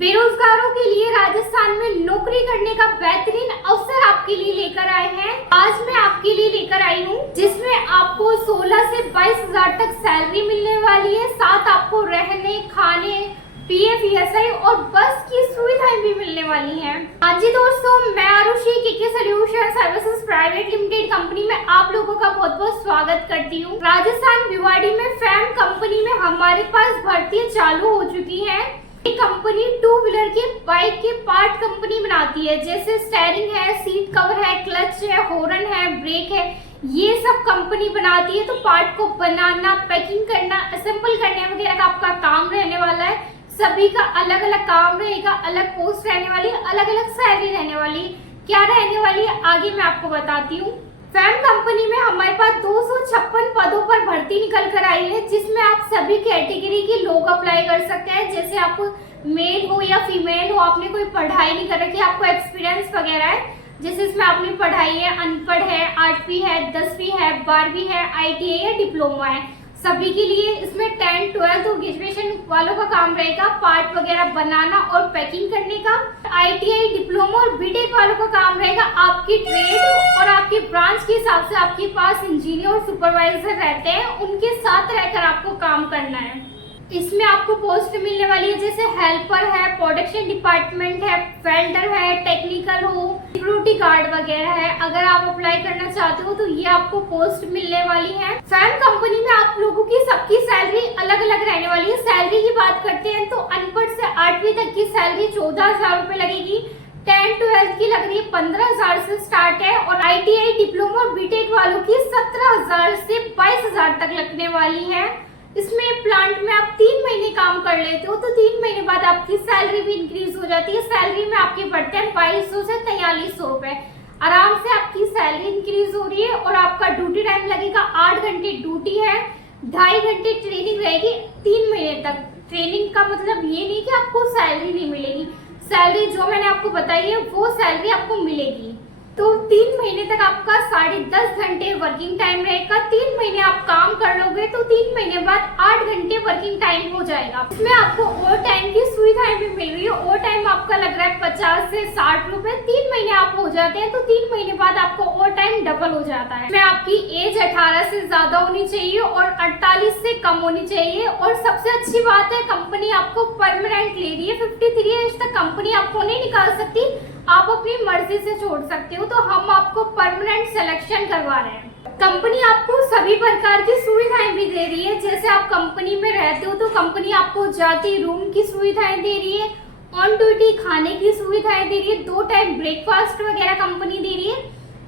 बेरोजगारों के लिए राजस्थान में नौकरी करने का बेहतरीन अवसर आपके लिए लेकर आए हैं। आज मैं आपके लिए लेकर आई हूँ जिसमें आपको 16 से 22,000 तक सैलरी मिलने वाली है। साथ आपको रहने, खाने, पीएफ, ईएसआई और बस की सुविधाएं भी मिलने वाली हैं। हाँ जी दोस्तों, मैं Arushi KK solution services private limited company में आप लोगों का बहुत बहुत स्वागत करती हूँ। राजस्थान भिवाड़ी में फैम कंपनी में हमारे पास भर्ती चालू हो चुकी है। ये कंपनी टू व्हीलर के बाइक के पार्ट कंपनी बनाती है, जैसे स्टेयरिंग है, सीट कवर है, क्लच है, हॉर्न है, ब्रेक है, ये सब कंपनी बनाती है। तो पार्ट को बनाना, पैकिंग करना, असेंबल करने वगैरह का आपका काम रहने वाला है। सभी का अलग अलग काम रहेगा, अलग पोस्ट रहने वाली, अलग अलग सैलरी रहने वाली। क्या रहने वाली है आगे मैं आपको बताती हूँ। फैम कंपनी में हमारे पास 256 पदों पर भर्ती निकल कर आई है, जिसमें आप सभी कैटेगरी के लोग अप्लाई कर सकते हैं। जैसे आप मेल हो या फीमेल हो, आपने कोई पढ़ाई नहीं कर रखी, आपको एक्सपीरियंस वगैरह है, जैसे इसमें आपने पढ़ाई है, अनपढ़ है, 8वीं है, 10वीं है, 12वीं है, आईटीआई या डिप्लोमा है, सभी के लिए इसमें 10, 12 और ग्रेजुएशन वालों का काम रहेगा पार्ट वगैरह बनाना और पैकिंग करने का। आईटीआई, डिप्लोमा और बीटेक वालों का काम रहेगा आपकी ट्रेड और आपकी ब्रांच के हिसाब से आपके पास इंजीनियर और सुपरवाइजर रहते हैं, उनके साथ रहकर आपको काम करना है। इसमें आपको पोस्ट मिलने वाली है, जैसे हेल्पर है, प्रोडक्शन डिपार्टमेंट है, वेल्डर है, टेक्निकल हो, सिक्योरिटी गार्ड वगैरह है। अगर आप अप्लाई करना चाहते हो तो ये आपको पोस्ट मिलने वाली है। फैम कंपनी में आप लोगों की सबकी सैलरी अलग अलग रहने वाली है। सैलरी की बात करते हैं तो अनपढ़ से 8वीं तक की सैलरी 14,000 रुपए लगेगी। 10, 12 की लग रही है 15,000 से स्टार्ट है और आईटीआई, डिप्लोमा और बीटेक वालों की 17,000 से 22,000 तक लगने वाली है। इसमें प्लांट में आप 3 महीने काम कर लेते हो तो 3 महीने बाद आपकी सैलरी भी इंक्रीज हो जाती है। सैलरी में आपकी बढ़ते हैं 2200 से 4300 रुपए। आराम से आपकी सैलरी इंक्रीज हो रही है और आपका ड्यूटी टाइम लगेगा 8 घंटे ड्यूटी है, 2.5 घंटे ट्रेनिंग रहेगी 3 महीने तक। ट्रेनिंग का मतलब ये नहीं कि आपको सैलरी नहीं मिलेगी, सैलरी जो मैंने आपको बताई है वो सैलरी आपको मिलेगी। तो 3 महीने तक आपका 10.5 घंटे वर्किंग टाइम रहेगा। 3 महीने आप काम कर लोगे तो 3 महीने बाद 8 घंटे वर्किंग टाइम हो जाएगा। इसमें आपको ओवर टाइम की सुविधाएं भी मिल रही है। ओवर टाइम आपका लग रहा है 50 से 60 रुपए। 3 महीने आप हो जाते हैं तो 3 महीने बाद आपको ओवर टाइम डबल हो जाता है। इसमें आपकी एज 18 से ज्यादा होनी चाहिए और 48 से कम होनी चाहिए। और सबसे अच्छी बात है, कंपनी आपको परमानेंट ले रही है। 53 एज तक कंपनी आपको नहीं निकाल सकती, आप अपनी मर्जी से छोड़ सकते हो। तो हम आपको परमानेंट सिलेक्शन करवा रहे हैं। कंपनी आपको सभी प्रकार की सुविधाएं भी दे रही है। जैसे आप कंपनी में रहते हो तो कंपनी आपको जाती रूम की सुविधाएं दे रही है, ऑन ड्यूटी खाने की सुविधाएं दे रही है, 2 टाइम ब्रेकफास्ट वगैरह कंपनी दे रही है,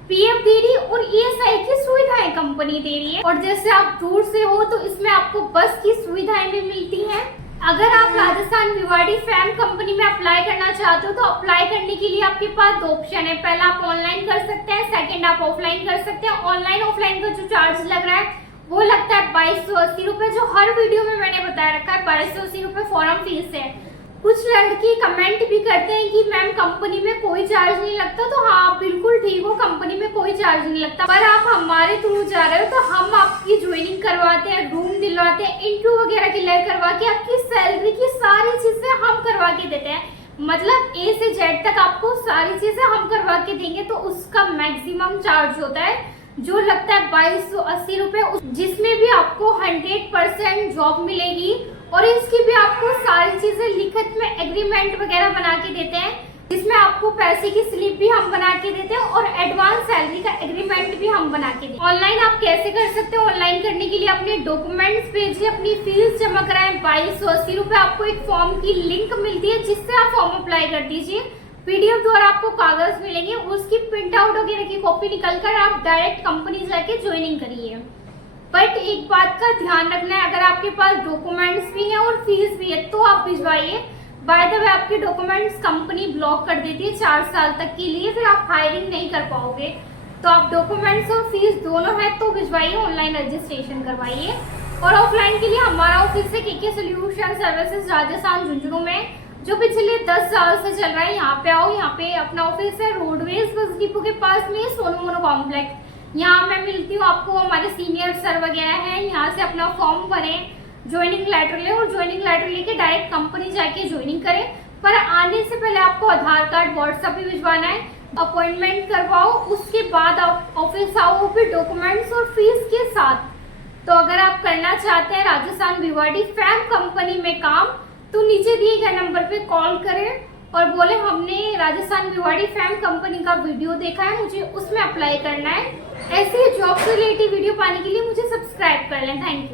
पीएफ दे रही है और ईएसआई की सुविधाएं कंपनी दे रही है। और जैसे आप दूर से हो तो इसमें आपको बस की सुविधाएं भी मिलती हैं। अगर आप राजस्थान भिवाड़ी फैम कंपनी में अप्लाई करना चाहते हो तो अप्लाई करने के लिए आपके पास 2 ऑप्शन है। पहला आप ऑनलाइन कर सकते हैं, सेकंड आप ऑफलाइन कर सकते हैं। ऑनलाइन ऑफलाइन का जो चार्ज लग रहा है वो लगता है 2280 रुपए, जो हर वीडियो में मैंने बताया रखा है। 2280 रुपए फॉर्म फीस है। कुछ लड़की कमेंट भी करते हैं कि मैम कंपनी में कोई चार्ज नहीं लगता, तो हाँ बिल्कुल ठीक हो, कंपनी में कोई चार्ज नहीं लगता। पर आप हमारे थ्रू जा रहे हो तो हम आपकी ज्वाइनिंग करवाते हैं, रूम दिलवाते हैं, इंटरव्यू वगैरह क्लियर करवा के आपकी सैलरी की सारी चीजें हम करवा के देते हैं। मतलब ए से जेड तक आपको सारी चीजें हम करवा के देंगे। तो उसका मैक्सिमम चार्ज होता है जो लगता है 2280 रुपए, जिसमें भी आपको 100% जॉब मिलेगी और इसकी भी आपको सारी चीजें लिखित में एग्रीमेंट वगैरह बना के देते हैं, जिसमें आपको पैसे की स्लिप भी हम बना के देते हैं और एडवांस सैलरी का एग्रीमेंट भी हम बना के देते हैं। ऑनलाइन आप कैसे कर सकते हो? ऑनलाइन करने के लिए अपने डॉक्यूमेंट्स भेजिए, अपनी फीस जमा कराएं। 2280 रुपए आपको एक फॉर्म की लिंक मिलती है जिससे आप फॉर्म अप्लाई कर दीजिए। पीडीएफ द्वारा आपको कागज मिलेंगे, उसकी प्रिंट आउट वगैरह की कॉपी निकलकर आप डायरेक्ट कंपनी जाके ज्वाइनिंग करिए। बट एक बात का ध्यान रखना है, अगर आपके पास डॉक्यूमेंट्स भी हैं और फीस भी है तो आप भिजवाइए। बाय द वे आपके डॉक्यूमेंट्स कंपनी ब्लॉक कर देती है 4 साल तक के लिए, फिर आप हायरिंग नहीं कर पाओगे। तो आप डॉक्यूमेंट्स और फीस दोनों है तो भिजवाइए, ऑनलाइन रजिस्ट्रेशन करवाइए। और ऑफलाइन के लिए हमारा ऑफिस है केके सॉल्यूशन सर्विसेज राजस्थान झुंझुनू में, जो पिछले 10 साल से चल रहा है। यहाँ पे आओ, यहाँ पे अपना ऑफिस है, रोडवेज बस डिपो के पास में, सोनू मोनो कॉम्प्लेक्स। यहाँ मैं मिलती हूँ आपको, हमारे सीनियर सर वगैरह हैं। यहाँ से अपना फॉर्म भरें, ज्वाइनिंग लेटर लें और ज्वाइनिंग लेटर लेके डायरेक्ट कंपनी जाके ज्वाइनिंग करें। पर आने से पहले आपको आधार कार्ड व्हाट्सएप पे भिजवाना है, अपॉइंटमेंट करवाओ, उसके बाद आप ऑफिस आओ फिर डॉक्यूमेंट्स और फीस के साथ। तो अगर आप करना चाहते हैं राजस्थान भिवाड़ी फैम कंपनी में काम, तो नीचे दिए गए नंबर पे कॉल करें और बोले हमने राजस्थान भिवाड़ी फैम कंपनी का वीडियो देखा है, मुझे उसमें अप्लाई करना है। ऐसे जॉब से रिलेटेड वीडियो पाने के लिए मुझे सब्सक्राइब कर लें। Thank you.